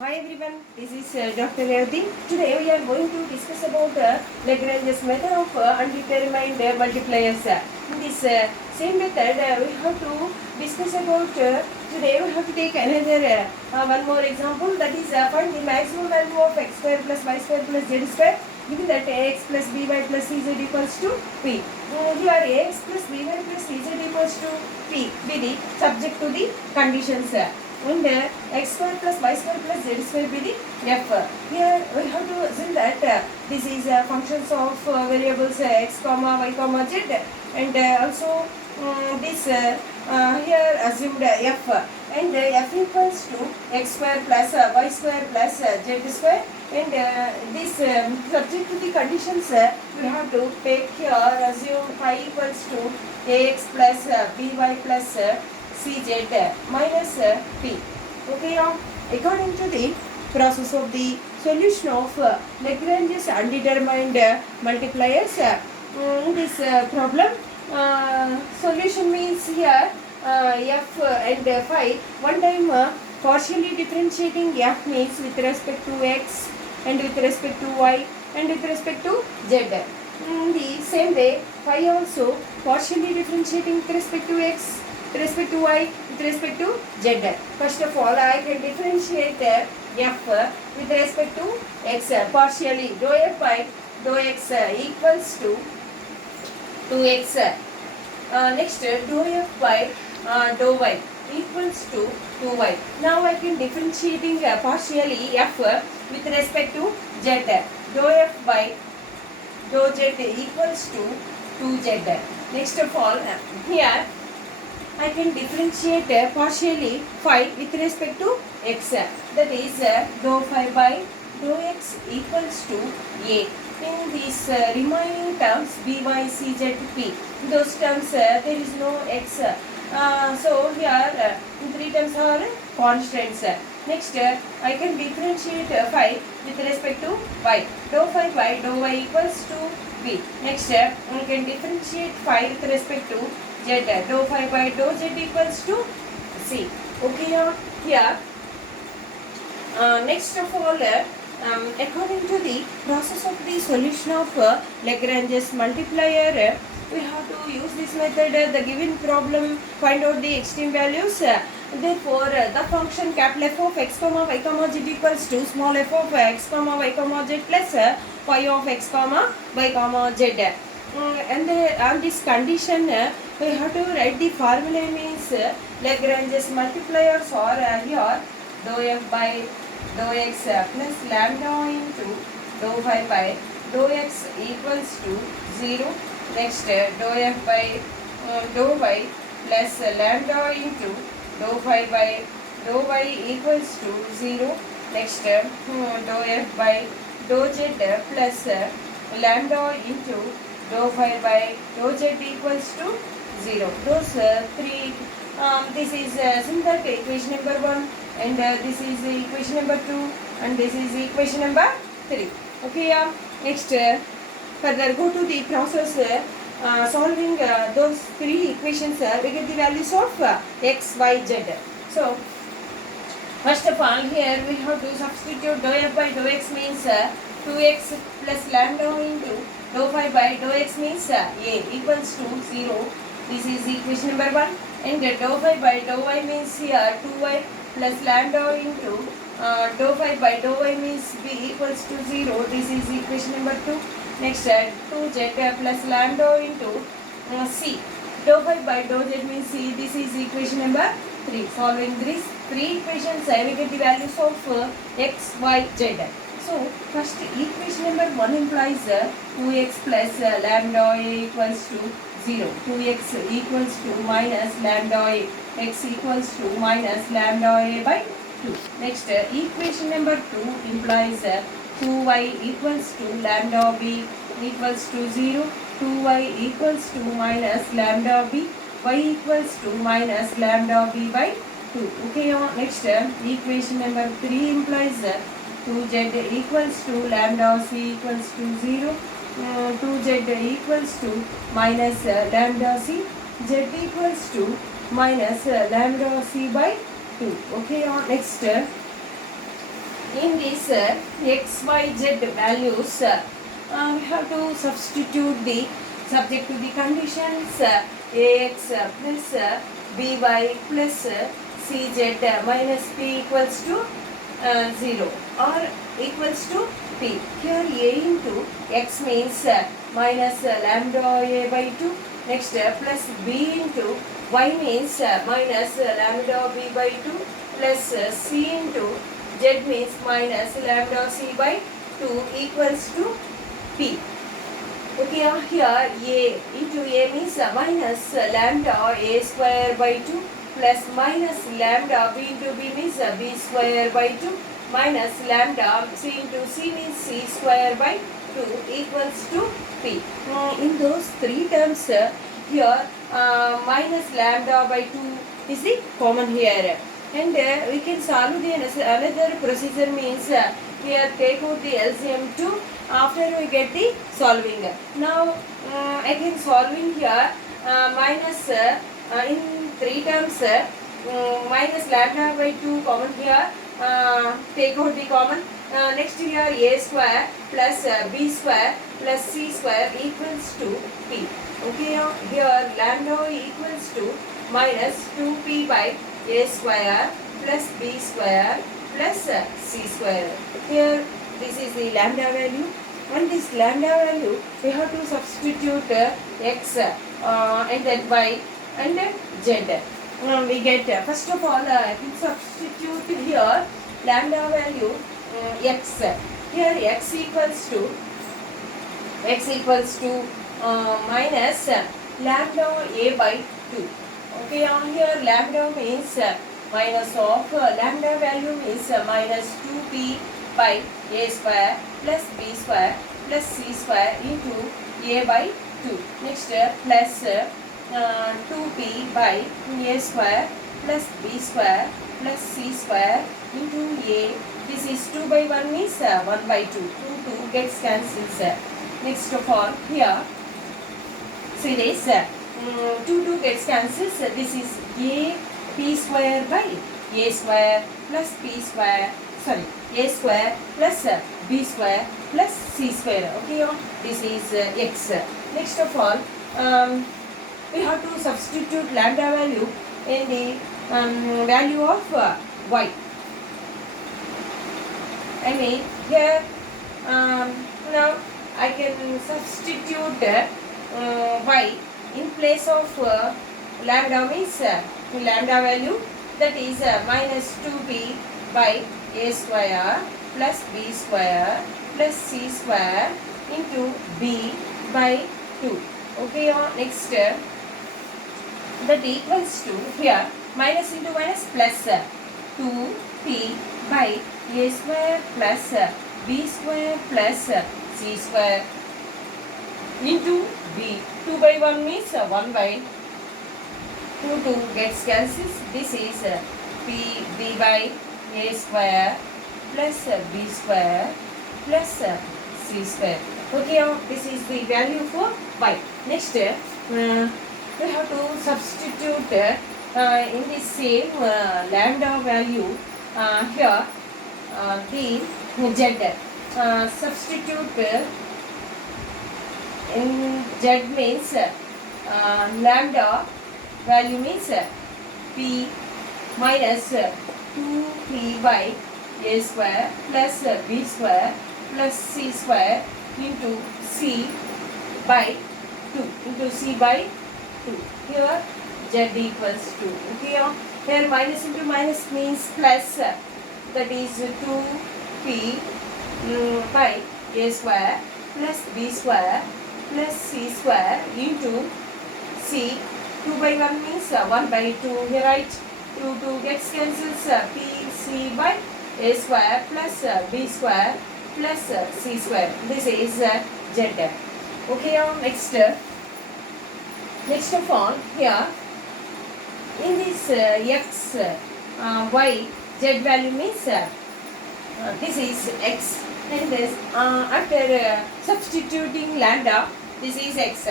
Hi everyone, this is Dr. Revati. Today we are going to discuss about Lagrange's method of undetermined multipliers. In this same method, we have to discuss about, today we have to take another one more example, that is find the maximum value of x square plus y square plus z square, given that ax plus by plus cz equals to p. Here ax plus by plus cz equals to p be the subject to the conditions. And x square plus y square plus z square be the f. Here we have to assume that this is functions of variables x comma y comma z, and also this here assumed f, and f equals to x square plus y square plus z square, and this subject to the conditions we have to take here assume phi equals to ax plus by plus Cz minus P. Okay, according to the process of the solution of Lagrange's undetermined multipliers, in this problem, solution means here f and phi. One time partially differentiating f means with respect to x and with respect to y and with respect to z. In the same way, phi also partially differentiating with respect to x, with respect to y, with respect to z. First of all, I can differentiate f with respect to x partially. Dou f by dou x equals to 2x. Next, dou f by dou y equals to 2y. Now I can differentiating partially f with respect to z. Dou f by dou z equals to 2z. Next of all, here I can differentiate partially phi with respect to x. That is dou phi by dou x equals to a. In these remaining terms by c z p, those terms there is no x. So here three terms are constants. Next I can differentiate phi with respect to y. Dou phi by dou y equals to b. Next I can differentiate phi with respect to z. Dou phi by dou z equals to c. Okay, here next of all, according to the process of the solution of Lagrange's multiplier, we have to use this method. The given problem, find out the extreme values. Therefore, the function capital F of x comma y comma z equals to small f of x comma y comma z plus phi of x comma y comma z. And on this condition, we have to write the formula means Lagrange's multipliers are here dou f by dou x plus lambda into dou phi by dou x equals to 0. Next, dou f by dou y plus lambda into dou phi by dou y equals to 0. Next, dou f by dou z plus lambda into dou phi by dou z equals to 0. Those three, this is similar to equation number 1, and this is equation number 2, and this is equation number 3. Okay, next further go to the process solving those three equations. We get the values of x, y, z. So first of all, here we have to substitute dou f by dou x means 2x plus lambda into dou phi by dou x means a equals to 0. This is equation number 1, and dou phi by dou y means here 2y plus lambda into dou phi by dou y means b equals to 0. This is equation number 2. Next, 2z plus lambda into c. Dou phi by dou z means c. This is equation number 3. Solving these three equations, we get the values of x, y, z. So, first equation number 1 implies 2x plus lambda a equals to 0. 2x equals to minus lambda a. X equals to minus lambda a by 2. Next, equation number 2 implies 2y equals to lambda b equals to 0. 2y equals to minus lambda b. Y equals to minus lambda b by 2. Okay, next equation number 3 implies 2z equals to lambda c equals to 0. 2z equals to minus lambda c. Z equals to minus lambda c by 2. Okay, next in this x, y, z values, we have to substitute the subject to the conditions ax plus by plus cz minus p equals to 0 or equals to p. Here a into x means minus lambda a by 2. Next plus b into y means minus lambda b by 2 plus c into z means minus lambda c by 2 equals to p. Okay, here a into a means minus lambda a square by 2 plus minus lambda b into b means b square by 2 minus lambda c into c means c square by 2 equals to p. In those three terms here minus lambda by 2 is the common here, and we can solve the another procedure means here take out the LCM 2 after we get the solving. Now again solving here minus in three terms minus lambda by 2 common here, take out the common. Next here a square plus b square plus c square equals to p. Okay, here lambda equals to minus 2p by a square plus b square plus c square. Here this is the lambda value, and this lambda value we have to substitute x and then y and z. We get first of all substitute here lambda value x. Here x equals to minus lambda a by 2. Okay, here lambda means minus of lambda value means minus 2p by a square plus b square plus c square into a by 2. Next plus 2p by a square plus b square plus c square into a. This is 2 by 1 means 1 by 2. 2 gets cancelled. Next of all here, see this 2 gets cancelled. This is a p square by a square plus p square, sorry, a square plus b square plus c square. Okay, this is x. Next of all we have to substitute lambda value in the value of y. I mean here now I can substitute y in place of lambda means lambda value, that is minus 2b by a square plus b square plus c square into b by 2. Okay, next that equals to here minus into minus plus 2p by a square plus b square plus c square into b. 2 by 1 means 1 by 2 gets cancelled. This is b by a square plus b square plus c square. Okay, this is the value for y. Next we have to substitute in the same lambda value here the z. Substitute in z means lambda value means p minus 2p by a square plus b square plus c square into c by 2 into c by 2. Here z equals 2. Okay, here minus into minus means plus, that is 2p by a square plus b square plus c square into c. 2 by 1 means 1 by 2. Here write 2 gets cancelled. P c by a square plus b square plus c square. This is z. Okay, next of all here in this x, y, z value means this is x, and this after substituting lambda, this is x,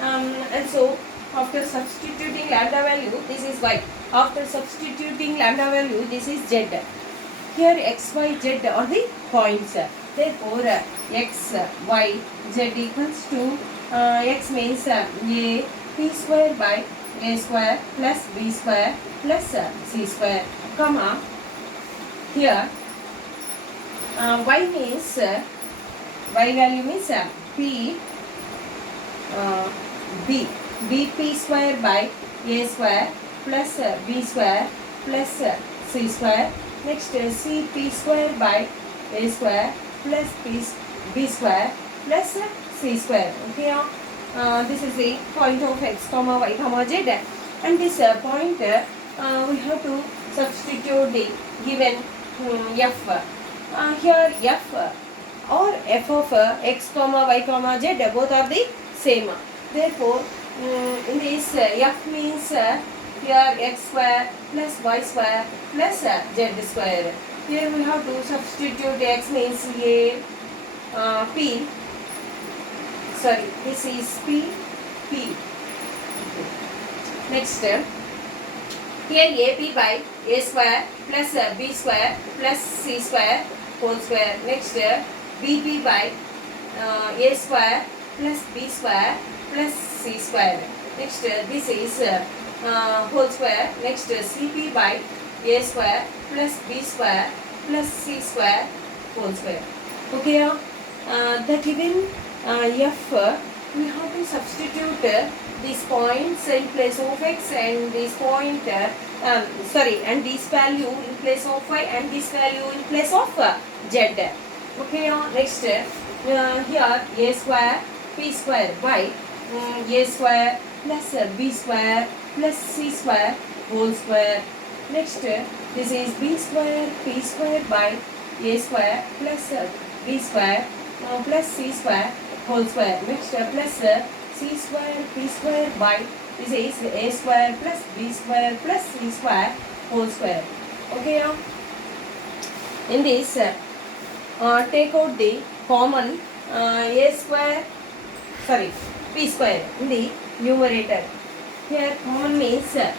and so after substituting lambda value, this is y. After substituting lambda value, this is z. Here x, y, z are the points. Therefore, x, y, z equals to x means a p square by a square plus b square plus c square, comma here y means y value means p b bp square by a square plus b square plus c square. Next cp square by a square plus b square plus c square. Okay, this is the point of x comma y comma z, and this point we have to substitute the given f. Here f or f of x comma y comma z both are the same. Therefore, in this f means here x square plus y square plus z square. Here we have to substitute x means p. Sorry, this is p. Next, here AP by a square plus b square plus c square whole square. Next, BP by a square plus b square plus c square. Next, this is whole square. Next, CP by a square plus b square plus c square whole square. Okay, the given f, we have to substitute these points in place of x and this point, and this value in place of y and this value in place of z. Okay, next, here a square p square by a square plus b square plus c square whole square. Next, this is b square p square by a square plus b square plus c square whole square. Next, plus c square p square by this is a square plus b square plus c square whole square. Okay, in this take out the common a square, sorry, p square in the numerator. Here common means in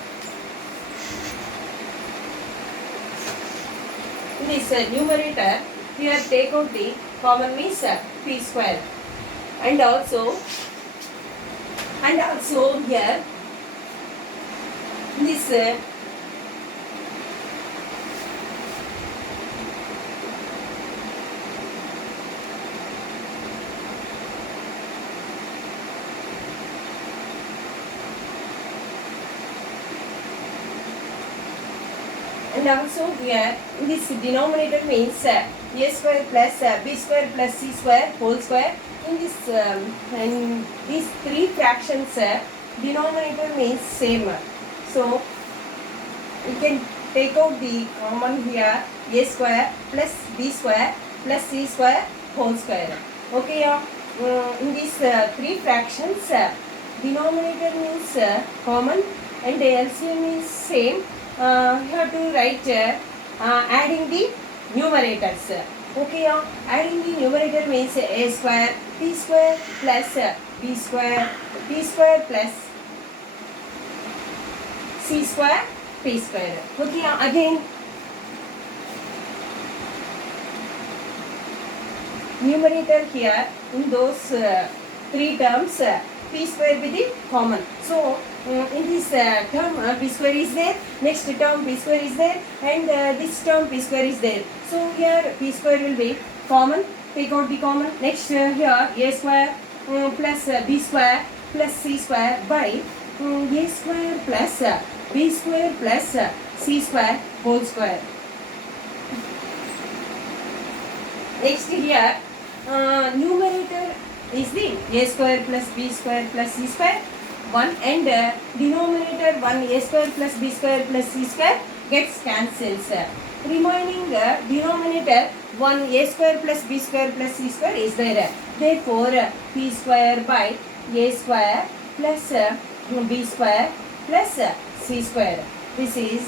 this numerator, here take out the common means p square, and also here this and also here this denominator means a square plus b square plus c square whole square. In this and these three fractions denominator means same, so we can take out the common here a square plus b square plus c square whole square. Okay, in these three fractions denominator means common and LCM is same. You have to write adding the numerators. Okay, adding the numerator means a square p square plus b square plus c square p square. Okay, again numerator here in those three terms p square will be common. So in this term p square is there, next term p square is there, and this term p square is there. So here p square will be common, take out the common. Next here a square plus b square plus c square by a square plus b square plus c square whole square. Next here numerator is the a square plus b square plus c square 1, and denominator 1 a square plus b square plus c square gets cancels. Remaining denominator 1 a square plus b square plus c square is there. Therefore p square by a square plus b square plus c square. This is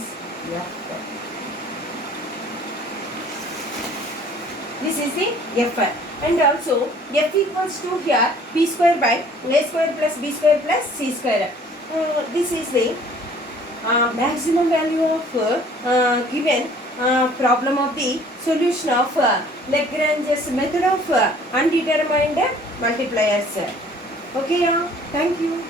the f. And also f equals to here p square by a square plus b square plus c square. This is the maximum value of given problem of the solution of Lagrange's method of undetermined multipliers. Okay, thank you.